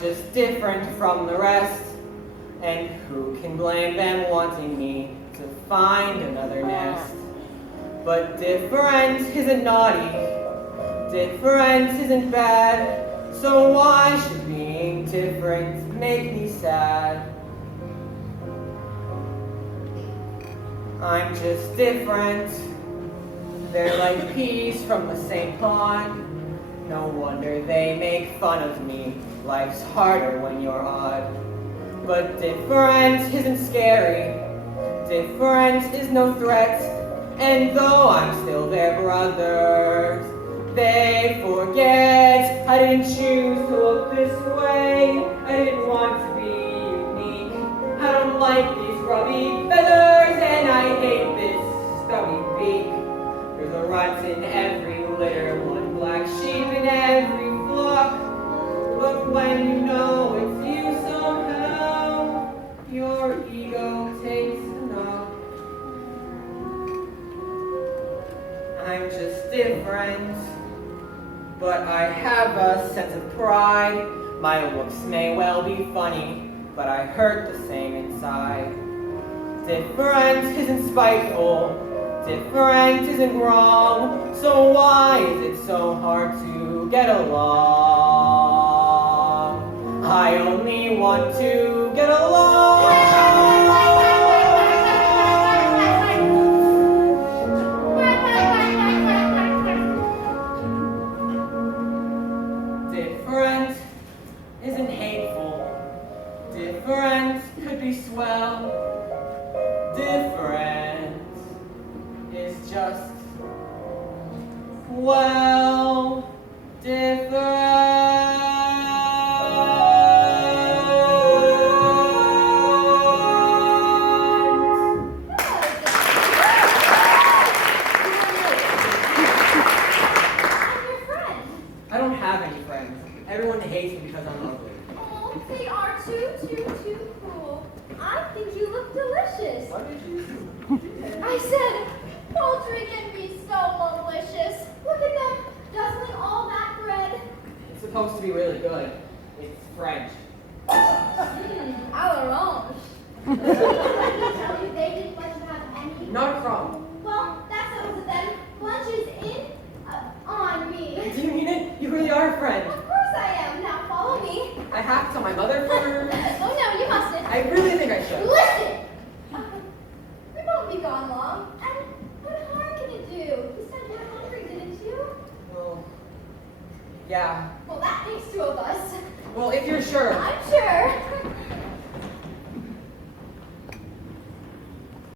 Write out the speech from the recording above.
just different from the rest, and who can blame them wanting me to find another nest? But different isn't naughty, different isn't bad, so why should being different make me sad? I'm just different. They're like peas from the same pond. No wonder they make fun of me. Life's harder when you're odd. But different isn't scary. Different is no threat. And though I'm still their brothers, they forget I didn't choose to look this way. I didn't want to be unique. I don't like these grubby feathers, and I hate this stubby beak. There's a runt in every litter, one black sheep in every flock. But when you know it's you somehow, your ego takes a knock. I'm just different, but I have a sense of pride. My looks may well be funny, but I hurt the same inside. Different isn't spiteful, different isn't wrong, so why is it so hard to get along? I only want to get along. Different isn't hateful, different could be swell. Different is just, well, different. I'm your friend. I don't have any friends. Everyone hates me because I'm ugly. Oh, they are too cool. I think you look delicious. What did you do? I said, poultry can be so malicious. Look at them, guzzling all that bread. It's supposed to be really good. It's French. À l'orange. Did I tell you they didn't let you have any? Not a problem. Well, that settles it then. Lunch is in on me. Do you mean it? You really are a friend. Of course I am. Now follow me. I have to tell my mother first. Oh no, you mustn't. I really think I should. Listen! We won't be gone long. And what harm can it do? You said you were hungry, didn't you? Well, yeah. Well, that makes two of us. Well, if you're sure. I'm sure.